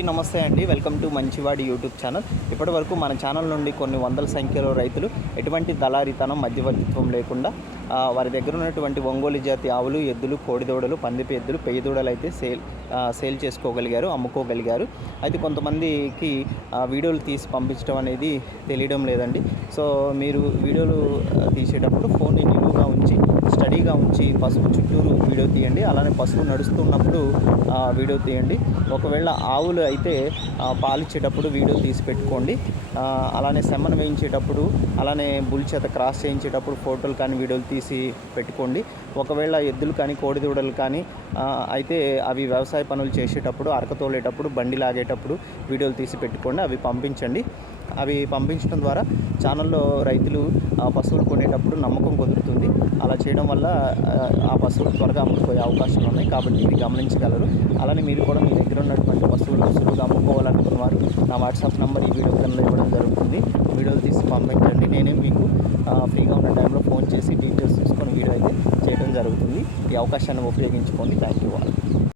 నమస్తే అండి, welcome to మంచివాడి YouTube channel. ఇప్పటివరకు మన ఛానల్ నుండి కొన్ని వందల సంఖ్యలో రైతులు ఎటువంటి దళారీతనం మధ్యవర్తిత్వం లేకుండా వారి దగ్గర ఉన్నటువంటి ఒంగోలు జాతి ఆవులు, ఎద్దులు, కోడిదూడలు, పందిపి ఎద్దులు, పెయ్యి దూడలు అయితే సేల్ చేసుకోగలిగారు, అమ్ముకోగలిగారు. అయితే కొంతమందికి వీడియోలు తీసి పంపించడం అనేది తెలియడం లేదండి. సో మీరు వీడియోలు తీసేటప్పుడు ఫోన్ని నిలువుగా ఉంచి స్టడీగా ఉంచి పసుపు చుట్టూరు వీడియో తీయండి. అలానే పసుపు నడుస్తున్నప్పుడు వీడియో తీయండి. ఒకవేళ ఆవులు అయితే పాలిచ్చేటప్పుడు వీడియో తీసి పెట్టుకోండి. అలానే సెమ్మను వేయించేటప్పుడు, అలానే బుల్ చేత క్రాస్ చేయించేటప్పుడు ఫోటోలు కానీ వీడియోలు తీసి పెట్టుకోండి. ఒకవేళ ఎద్దులు కానీ కోడిదూడలు కానీ అయితే అవి వ్యవసాయ పనులు చేసేటప్పుడు, అరకతోలేటప్పుడు, బండి లాగేటప్పుడు వీడియోలు తీసి పెట్టుకోండి. అవి పంపించండి. అవి పంపించడం ద్వారా ఛానల్లో రైతులు పశువులు కొనేటప్పుడు నమ్మకం కుదురుతుంది. అలా చేయడం వల్ల ఆ పశువులు త్వరగా అమ్ముకుపోయే అవకాశాలు ఉన్నాయి. కాబట్టి ఇది గమనించగలరు. అలానే మీరు కూడా మీ దగ్గర ఉన్నటువంటి పశువులు సులువుగా అమ్ముకోవాలనుకున్న వారు నా వాట్సాప్ నెంబర్ ఈ వీడియో కింద ఇవ్వడం జరుగుతుంది. వీడియోలు తీసి పంపించండి. నేనే మీకు ఫ్రీగా ఉన్న టైంలో ఫోన్ చేసి డీటెయిల్స్ తీసుకొని వీడియో అయితే చేయడం జరుగుతుంది. ఈ అవకాశాన్ని ఉపయోగించుకోండి. Thank you.